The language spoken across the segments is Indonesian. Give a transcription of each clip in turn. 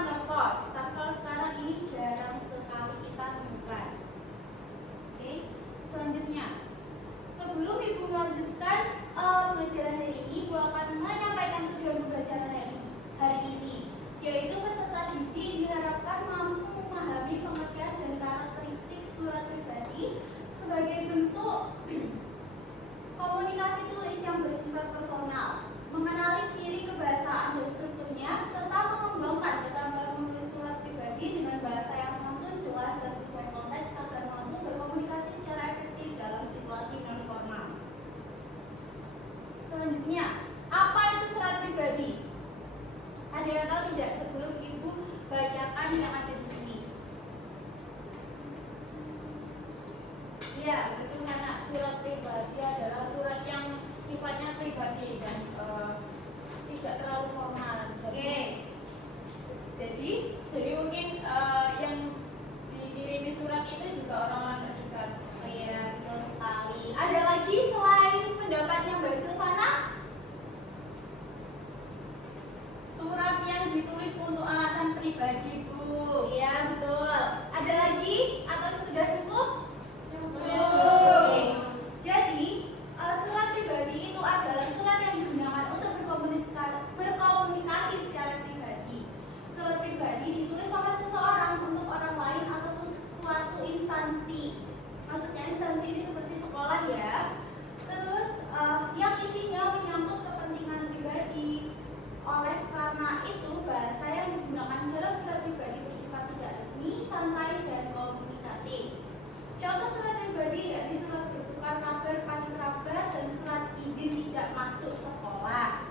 kantor pos, tapi kalau sekarang ini jarang sekali kita temukan. Oke, selanjutnya, sebelum Ibu melanjutkan pembelajaran hari ini, Ibu akan menyampaikan tujuan pembelajaran hari ini, yaitu peserta didik diharapkan mampu memahami pengertian dan karakteristik surat pribadi sebagai bentuk komunikasi tulis yang bersifat personal, mengenali ciri kebahasaan dan strukturnya, serta mengembangkan keterampilan menulis surat pribadi dengan bahasa yang santun, jelas, dan sesuai konteks agar mampu berkomunikasi secara efektif dalam situasi non formal. Selanjutnya, apa itu surat pribadi? Ada yang tahu tidak sebelum Ibu bacakan yang ada di sini? Ya, betul, karena surat pribadi adalah surat yang sifatnya pribadi dan tidak terlalu formal. Oke. Jadi mungkin yang dikirimi surat itu juga orang-orang terdekat. Iya, betul sekali. Ada lagi selain pendapatnya Mbak Silvana? Surat yang ditulis untuk alasan pribadi, Bu. Iya, betul. Ada lagi atau sudah cukup? Cukup. Jadi, surat pribadi itu adalah surat yang digunakan untuk berkomunikasi secara pribadi. Surat pribadi ditulis oleh seseorang untuk orang lain atau suatu instansi. Maksudnya instansi ini seperti sekolah ya. Terus yang isinya menyangkut kepentingan pribadi. Oleh karena itu, bahasa yang digunakan dalam surat pribadi bersifat tidak resmi, santai, dan komunikatif. Contoh surat pribadi yakni surat bertukar kabar kerabat dan surat izin tidak masuk sekolah.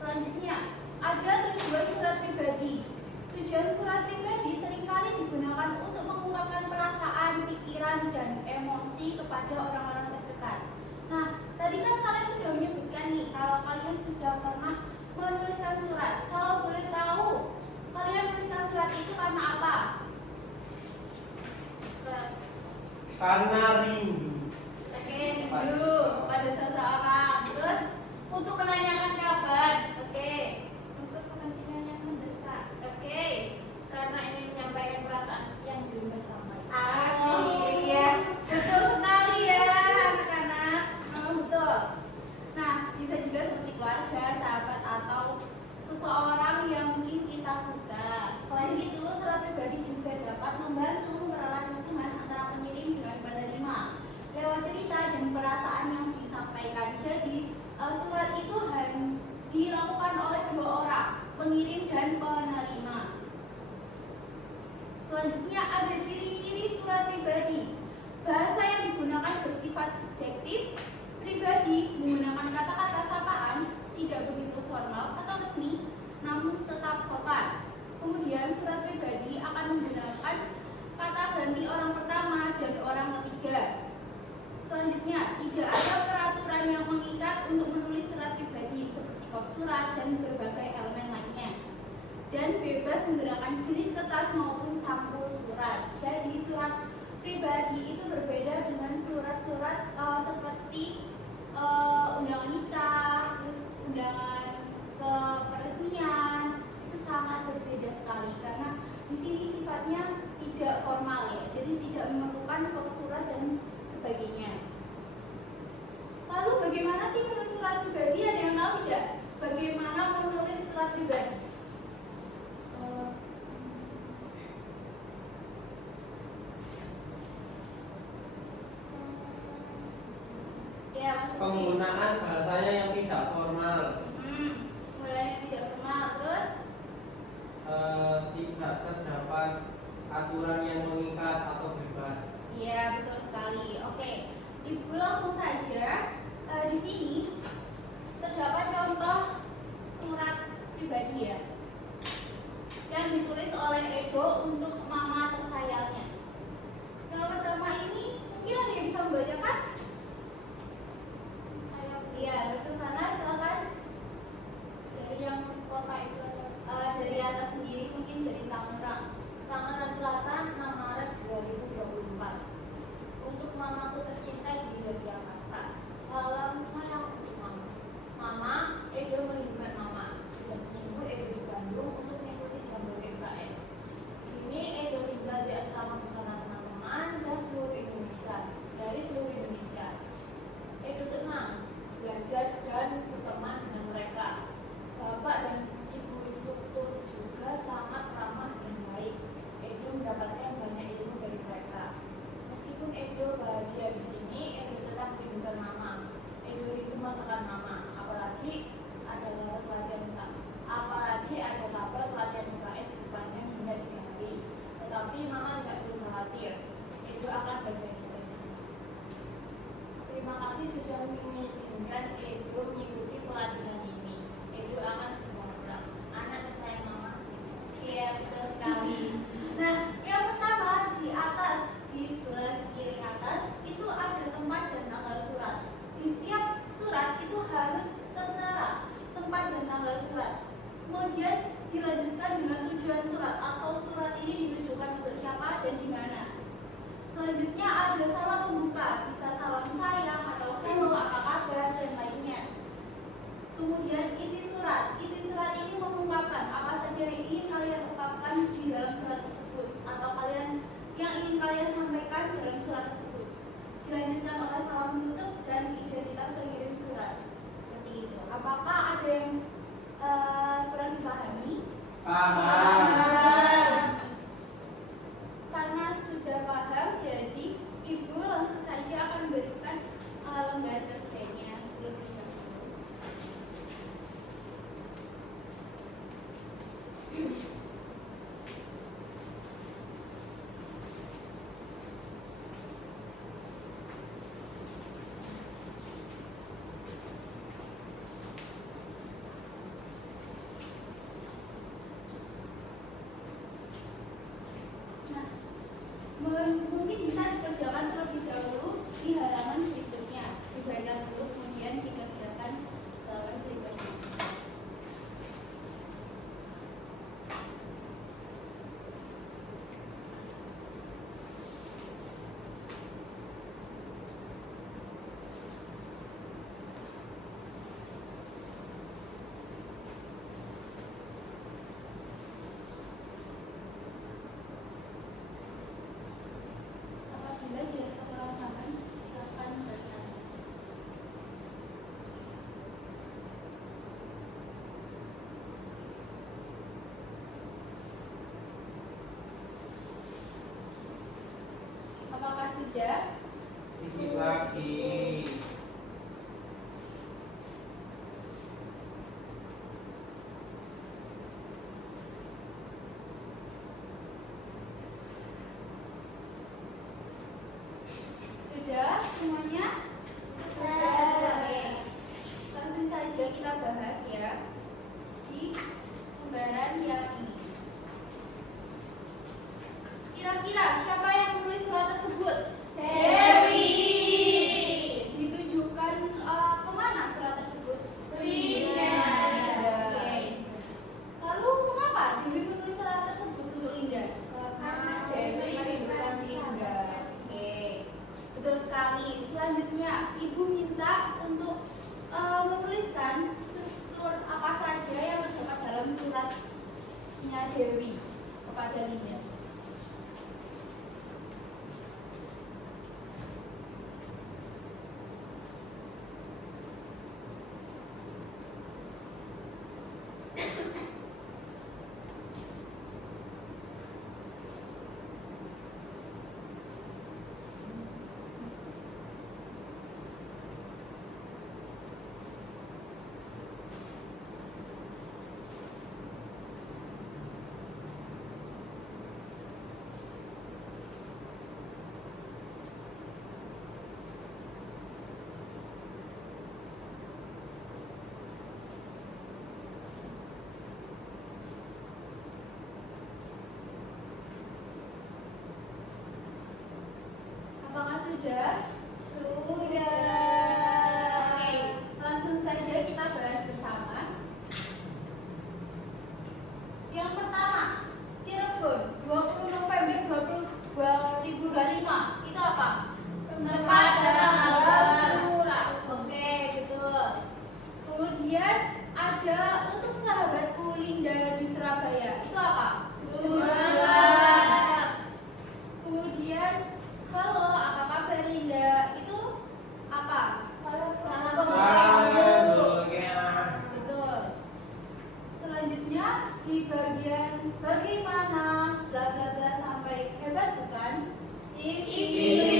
Selanjutnya, ada tujuan surat pribadi. Tujuan surat pribadi seringkali digunakan untuk mengungkapkan perasaan, pikiran, dan emosi kepada orang-orang terdekat. Nah, tadi kan kalian sudah menyebutkan nih kalau kalian sudah pernah menuliskan surat. Kalau boleh tahu, kalian menuliskan surat itu karena apa? Karena rindu. Oke, rindu pada seseorang. Terus untuk menanyakan kabar. Oke. Untuk kepentingan yang mendesak. Oke. Karena ingin menyampaikan perasaan yang belum tersampaikan. Iya, betul sekali ya anak-anak. Betul. Nah, bisa juga seperti keluarga, sahabat, atau seseorang yang mungkin kita suka. Selain itu, surat pribadi juga dapat membantu mempererat hubungan antara pengirim dengan penerima lewat cerita dan perasaan yang disampaikan. Jadi, surat itu dilakukan oleh dua orang, pengirim dan penerima. Selanjutnya ada ciri-ciri surat pribadi. Bahasa yang digunakan bersifat subjektif, pribadi, menggunakan kata-kata sapaan, tidak begitu formal atau resmi, namun tetap sopan. Kemudian surat pribadi akan menggunakan kata ganti orang pertama dan orang ketiga. Selanjutnya, tidak ada peraturan yang mengikat untuk menulis surat pribadi seperti kop surat dan berbagai elemen lainnya. Dan bebas menggunakan jenis kertas maupun sampul surat. Jadi surat pribadi itu berbeda dengan surat-surat seperti undangan nikah, terus undangan ke peresmian. Itu sangat berbeda sekali karena di sini sifatnya tidak formal ya. Jadi tidak memerlukan kop surat dan sebagainya. Lalu bagaimana sih menulis surat pribadi? Ada yang tahu tidak? Bagaimana menulis surat pribadi? Penggunaan bahasanya yang tidak formal. Mulai tidak formal, terus tidak terdapat aturan yang mengikat atau bebas. Iya, betul sekali. Oke, Ibu langsung saja. Di sini terdapat contoh surat pribadi ya, yang ditulis oleh Edo untuk mama tersayangnya. Yang pertama ini, mungkin ada yang bisa membacakan? Iya, betul sana, silakan. Dari yang kota itu Dari atas sendiri, mungkin dari Tangerang. Tangerang Selatan 6 Maret 2024. Untuk mamaku tercinta di Yogyakarta. Salam sayang untuk mama. Mama, Edo merindukan mama. Sudah seminggu Edo di Bandung Tapi mama nggak perlu khawatir, Edo akan baik-baik saja di sini. Terima kasih sudah mengizinkan Edo mengikuti pelatihan ini. Edo akan segera pulang. Anak kesayangan mama. Iya, betul sekali. Nah, yang pertama di atas, di sebelah kiri atas itu ada tempat dan tanggal surat. Di setiap surat itu harus tertera tempat dan tanggal surat. Kemudian dilanjutkan dengan tujuan surat atau surat ini ditujukan untuk siapa dan di mana. Selanjutnya ada salam pembuka, bisa salam sayang atau hello, apa kabar dan lainnya. Kemudian isi surat ini mengungkapkan apa saja yang ingin kalian ungkapkan di dalam surat tersebut atau yang ingin kalian sampaikan dalam surat tersebut. Dilanjutkan oleh salam penutup dan identitas pengirim surat. Seperti itu. Apakah ada yang kurang dipahami? Paham. Karena sudah paham, jadi Ibu langsung saja akan memberikan lembar kerjanya terlebih dahulu. Nah, mungkin bisa dikerjakan terlebih dahulu di halaman berikutnya. Dibaca dulu, kemudian dikerjakan halaman berikutnya. Apabila dirasa kurang paham, silakan bertanya. Apakah sudah? Sedikit lagi. Sudah semuanya? Oke. Langsung saja kita bahas ya di lembaran yang ini. Kira-kira siapa yang menulis surat tersebut? Dewi. Ditujukan kemana surat tersebut? Linda. Oke. Lalu mengapa Dewi menulis surat tersebut untuk Linda? Karena Dewi merindukan Linda. Oke, betul sekali. Selanjutnya, Ibu minta untuk menuliskan struktur apa saja yang terdapat dalam suratnya Dewi kepada Linda. Apakah sudah? Sudah. Oke, langsung saja kita bahas bersama. Yang pertama, Cirebon 20 November 2025. Itu apa? Tempat dan tanggal surat. Oke, betul. Kemudian ada untuk sahabatku Linda di Surabaya. Itu apa? Tujuan. Kemudian, halo, apa kabar Linda? Itu apa? Salam Haleluya. Betul. Selanjutnya di bagian bagaimana bla bla bla sampai hebat bukan? Isi.